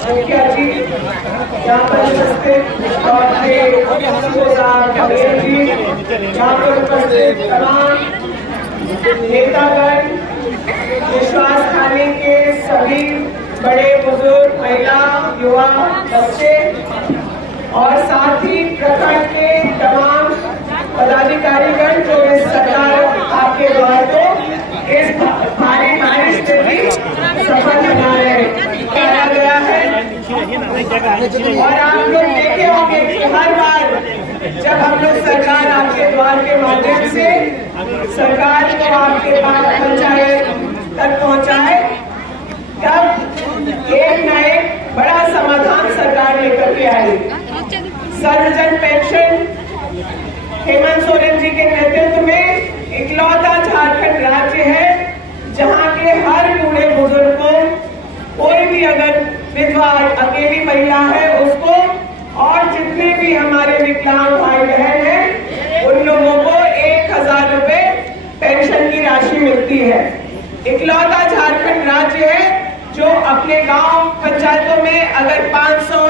मुखिया जी, यहाँ पर उपस्थित जी, यहाँ पर उपस्थित तमाम नेतागण, विश्वास थाने के सभी बड़े बुजुर्ग, महिला, युवा, बच्चे और साथ ही प्रखंड के तमाम पदाधिकारीगण जो इस सरकार आपके द्वार को इस भारी बारिश से भी सफल बना रहे किया गया है। और आप लोग देखे होंगे कि हर बार जब हम लोग सरकार आपके द्वार के माध्यम से सरकार को आपके पास पंचायत तक पहुंचाए, तब एक न एक बड़ा समाधान सरकार लेकर के आई। सर्वजन पेंशन हेमंत सोरेन जी के नेतृत्व में इकलौता झारखंड राज्य है जहां के हर बूढ़े बुजुर्ग को, कोई भी अगर विधवा अकेली महिला है उसको, और जितने भी हमारे विकलांग भाई बहन हैं उन लोगों को 1000 रुपए पेंशन की राशि मिलती है। इकलौता झारखंड राज्य है जो अपने गांव पंचायतों में अगर 500,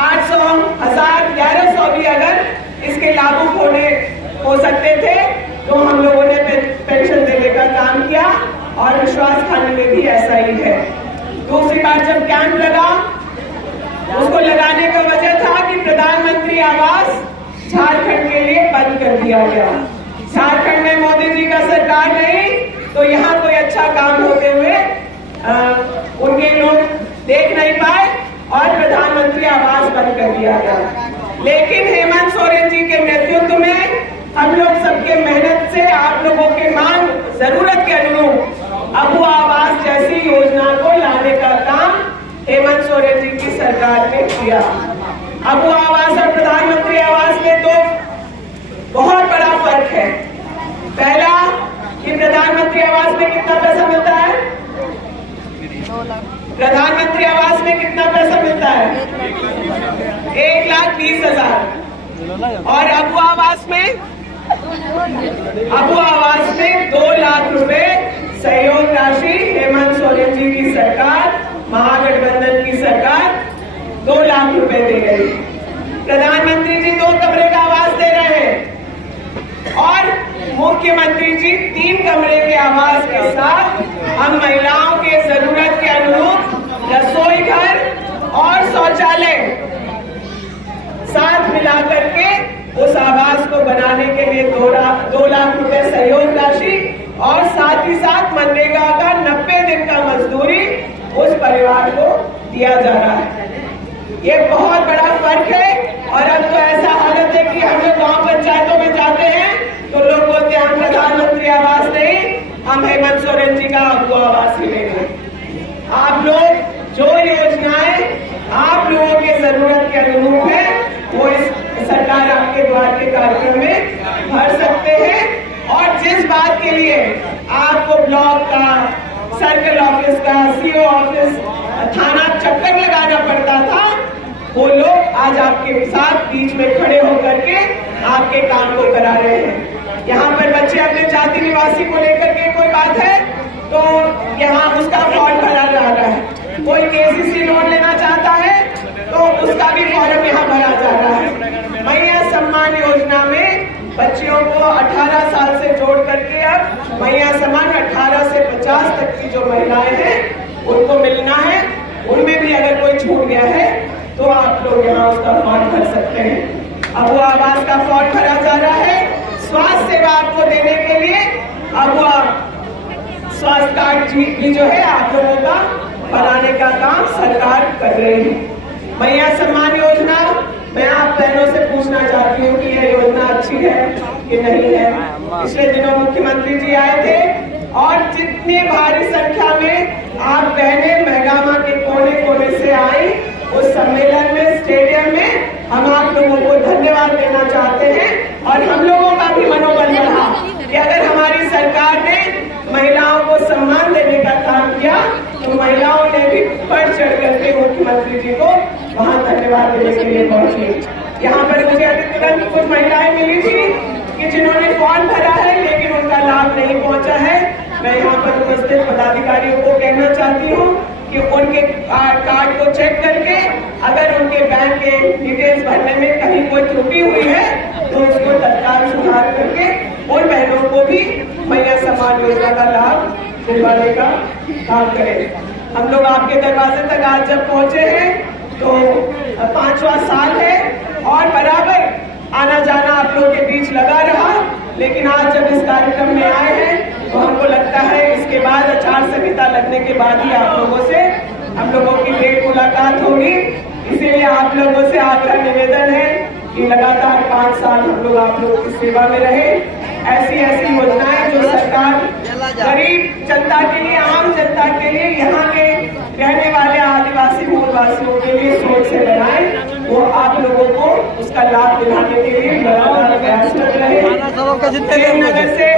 800, 1000, 1100 भी अगर इसके लागू हो सकते थे तो हम लोगों ने पेंशन देने का काम किया और विश्वास थाने में भी ऐसा ही है। दूसरी बार जब कैंप लगा, उसको लगाने का वजह था कि प्रधानमंत्री आवास झारखंड के लिए बंद कर दिया गया। झारखंड में मोदी जी का सरकार नहीं तो यहाँ कोई अच्छा काम होते हुए उनके लोग देख नहीं पाए और प्रधानमंत्री आवास बंद कर दिया गया। लेकिन हेमंत सोरेन जी के नेतृत्व में हम लोग सबके मेहनत से आप लोगों के मांग जरूरत के अनुरूप अबू आवास जैसी योजना को लाने का काम हेमंत सोरेन जी की सरकार ने किया। अबू आवास और प्रधानमंत्री आवास में तो बहुत बड़ा फर्क है। पहला कि प्रधानमंत्री आवास में कितना पैसा मिलता है? प्रधानमंत्री आवास में कितना पैसा मिलता है? 1,20,000। और अबू आवास में 2 लाख रुपए सहयोग राशि हेमंत सोरेन जी की सरकार, महागठबंधन की सरकार 2 लाख रुपए दे रही। प्रधानमंत्री जी 2 कमरे का आवास दे रहे हैं और मुख्यमंत्री जी 3 कमरे के आवास के साथ हम महिलाओं के जरूरत के अनुरूप रसोई घर और शौचालय साथ मिलाकर के उस आवास को बनाने के लिए 2 लाख रुपए सहयोग राशि और साथ ही साथ मनरेगा का 90 दिन का मजदूरी उस परिवार को दिया जा रहा है। ये बहुत बड़ा फर्क है। और अब तो ऐसा हालत है कि हम लोग गांव पंचायतों में जाते हैं तो लोग बोलते हैं हम प्रधानमंत्री आवास नहीं, हम हेमंत सोरेन जी का अबू आवास ही लेंगे। आप लोग जो योजनाएं आप लोगों के जरूरत के अनुरूप है वो इस सरकार आपके द्वार के कार्यक्रम में भर सकते हैं। और जिस बात के लिए आपको ब्लॉक का, सर्कल ऑफिस का, सीओ ऑफिस, थाना चक्कर लगाना पड़ता था, वो लोग आज आपके साथ बीच में खड़े होकर के आपके काम को करा रहे हैं। यहाँ पर बच्चे अपने जाति निवासी को लेकर के कोई बात है तो यहाँ उसका फॉर्म भरा जा रहा है। कोई केसीसी लोन लेना चाहता है तो उसका भी फॉर्म यहाँ भरा जा रहा है। मैया सम्मान योजना में बच्चियों को 18 साल से जोड़ करके अब मैया सम्मान 18 से 50 तक की जो महिलाएं हैं उनको मिलना है। उनमें भी अगर कोई छूट गया है तो आप लोग यहाँ उसका फॉर्म भर सकते हैं। अब वो आवास का फॉर्म भरा जा रहा है। स्वास्थ्य सेवा आपको देने के लिए अब वो स्वास्थ्य कार्ड भी जो है आप लोगों का बनाने का काम सरकार कर रही है। मैया सम्मान योजना, मैं आप बहनों से पूछना चाहती हूँ कि यह योजना अच्छी है कि नहीं है। पिछले दिनों मुख्यमंत्री जी आए थे और जितनी भारी संख्या में आप बहनें महगामा के कोने कोने से आई उस सम्मेलन में, स्टेडियम में, हम आप लोगों को धन्यवाद देना चाहते हैं। और हम लोगों का भी मनोबल बढ़ा कि अगर हमारी सरकार ने महिलाओं को सम्मान देने का काम किया तो महिलाओं ने भी बढ़ चढ़ करके मुख्यमंत्री जी को वहां धन्यवाद देने के लिए पहुंची। यहाँ पर मुझे तुरंत कुछ महिलाएं मिली थी कि जिन्होंने फॉर्म भरा है लेकिन उनका लाभ नहीं पहुंचा है। मैं यहाँ पर उपस्थित पदाधिकारियों को कहना चाहती हूँ कि उनके कार्ड को चेक करके अगर उनके बैंक के डिटेल्स भरने में कहीं कोई त्रुटि हुई है तो उसको तत्काल सुधार करके उन बहनों को भी महिला सम्मान योजना का लाभ दिलवाने का काम करें। हम लोग आपके दरवाजे तक आज जब पहुंचे हैं तो 5वां साल है और बराबर आना जाना आप लोग के बीच लगा रहा, लेकिन आज जब इस कार्यक्रम में आए हैं तो हमको लगता है इसके बाद आचार संहिता लगने के बाद ही आप लोगों से हम लोगों की भेंट मुलाकात होगी। इसीलिए आप लोगों से आग्रह निवेदन है कि लगातार 5 साल हम लोग आप लोगों की सेवा में रहे। ऐसी योजनाएं जो सरकार गरीब जनता के लिए, आम जनता के लिए, यहाँ के रहने वाले आदिवासी मूलवासियों के लिए सोच से बनाए, वो आप लोगों को उसका लाभ दिलाने के लिए लगातार प्रयासरत रहे। देवनगर से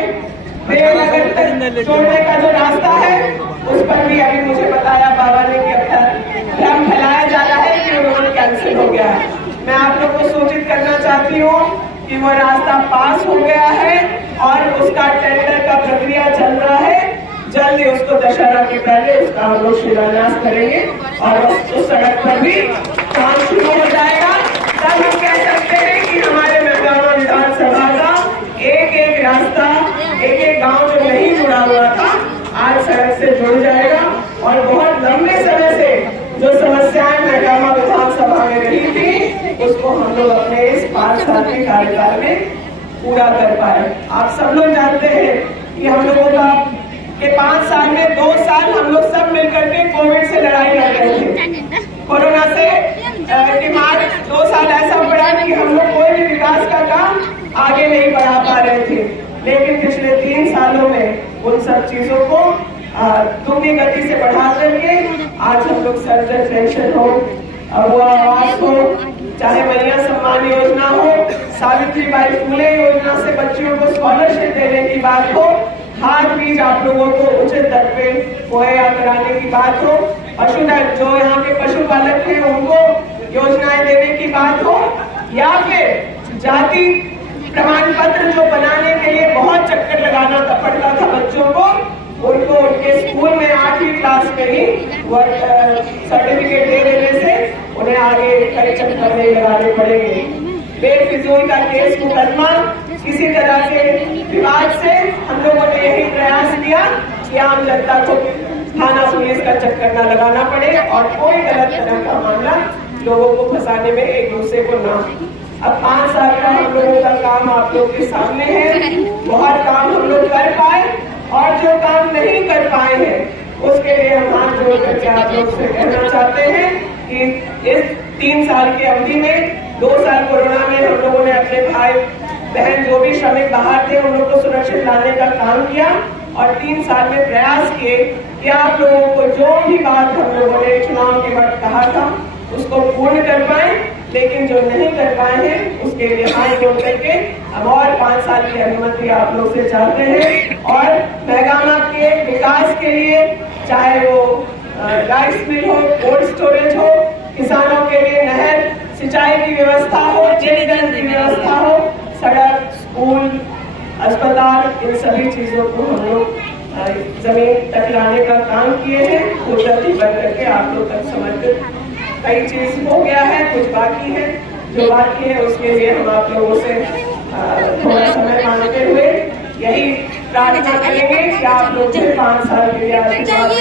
देवनगर तक जोड़ने का जो रास्ता है उस पर भी अभी मुझे बताया बाबा ने कि भ्रम फैलाया जा रहा है कि रोड कैंसिल हो गया है। मैं आप लोग को सूचित करना चाहती हूँ कि वो रास्ता पास हो गया है और उसका टेंडर का प्रक्रिया चल रहा है। जल्दी उसको दशहरा के पहले उसका हम लोग शिलान्यास करेंगे और उस सड़क पर भी काम शुरू हो जाएगा। तब हम कह सकते हैं कि हमारे मेहगामा विधानसभा का एक रास्ता, एक गांव जो नहीं जुड़ा हुआ था आज सड़क से जुड़ जाएगा और बहुत लंबे समय से जो समस्याएं मेहगामा विधानसभा में रही थी उसको हम लोग अपने इस 5 साल के कार्यकाल में पूरा कर पाए। आप सब लोग जानते हैं कि हम लोगों का के 5 साल में 2 साल हम लोग सब मिलकर के कोविड से लड़ाई लड़ रहे थे। कोरोना से दिमाग 2 साल ऐसा बढ़ा कि हम लोग कोई भी विकास का काम आगे नहीं बढ़ा पा रहे थे, लेकिन पिछले 3 सालों में उन सब चीजों को दुगनी गति से बढ़ा करके आज हम लोग सर्वजन पेंशन हो, वो आवास हो, चाहे महिला सम्मान योजना हो, सावित्रीबाई फुले योजना से बच्चियों को स्कॉलरशिप देने की बात हो, खाद बीज आप लोगों को उचित दर पे मुहैया कराने की बात हो, पशुधन जो यहाँ के पशुपालक हैं उनको योजनाएं देने की बात हो, या फिर जाति प्रमाण पत्र जो बनाने के लिए बहुत चक्कर लगाना पड़ता था बच्चों को, उनको उनके स्कूल में 8वीं क्लास में ही सर्टिफिकेट दे देने से उन्हें आगे कई चक्कर नहीं लगाने पड़ेंगे। बेफिजूल का केस मुकदमा किसी तरह के विवाद से हम लोगों ने यही प्रयास किया कि आम जनता को थाना पुलिस का चक्कर न लगाना पड़े और कोई गलत तरह का मामला लोगों को फंसाने में एक दूसरे को ना। अब 5 साल का हम लोगों का काम आप लोग के सामने है। बहुत काम हम लोग कर पाए और जो काम नहीं कर पाए हैं उसके लिए हम हाथ जोड़ करके आप लोग से कहना चाहते हैं कि इस 3 साल की अवधि में 2 साल कोरोना में हम लोगों ने अपने भाई बहन जो भी श्रमिक बाहर थे उन लोग को सुरक्षित लाने का काम किया और 3 साल में प्रयास किए कि आप लोगों को जो भी बात हम लोगों ने चुनाव के बाद कहा था उसको पूर्ण कर पाए, लेकिन जो नहीं कर पाए हैं उसके लिए हाथ जोड़ करके अब और 5 साल की अनुमति आप लोग से चाहते हैं। और मेहगामा के विकास के लिए चाहे वो राइस मिल हो, कोल्ड स्टोरेज हो, किसानों के लिए नहर सिंचाई की व्यवस्था हो, जल की व्यवस्था हो, सड़क, स्कूल, अस्पताल, इन सभी चीजों को हम लोग जमीन तक लाने का काम किए हैं। वो जल्दी बढ़ करके आप लोग तक समर्पित कई चीज हो गया है, कुछ बाकी है। जो बाकी है उसके लिए हम आप लोगों से थोड़ा समय मांगते हुए यही प्रार्थना करेंगे कि आप लोग 5 साल के लिए आशीर्वाद दें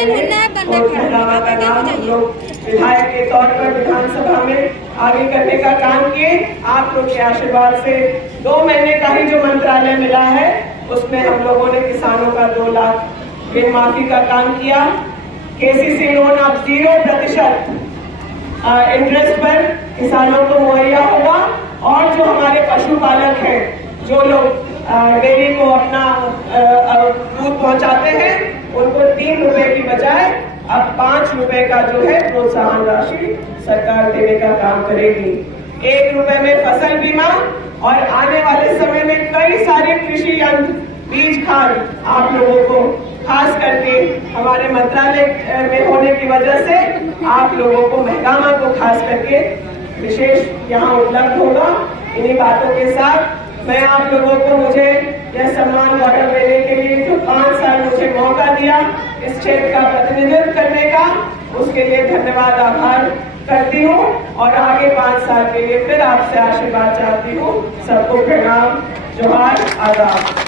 और मेहगामा का नाम हम लोग विधायक के तौर पर विधानसभा में आगे करने का काम किए। आप लोग के आशीर्वाद से 2 महीने का ही जो मंत्रालय मिला है उसमें हम लोगों ने किसानों का 2 लाख ऋण माफी का काम किया। केसीसी लोन अब 0% इंटरेस्ट पर किसानों को मुहैया होगा और जो हमारे पशुपालक हैं, जो लोग डेयरी को अपना दूध पहुंचाते हैं, उनको 3 रुपए की बजाय अब 5 रुपए का जो है प्रोत्साहन राशि सरकार देने का काम करेगी। 1 रुपए में फसल बीमा और आने वाले समय में कई सारे कृषि यंत्र, बीज, खाद आप लोगों को खास करके हमारे मंत्रालय में होने की वजह से आप लोगों को मेहगामा को खास करके विशेष यहाँ उपलब्ध होगा। इन्हीं बातों के साथ मैं आप लोगों को मुझे यह सम्मान ऑर्डर देने के लिए जो 5 साल मुझे मौका दिया इस क्षेत्र का प्रतिनिधित्व करने का, उसके लिए धन्यवाद आभार करती हूँ। और आगे 5 साल के लिए फिर आपसे आशीर्वाद चाहती हूँ। सबको प्रणाम, जोहार, आदाब।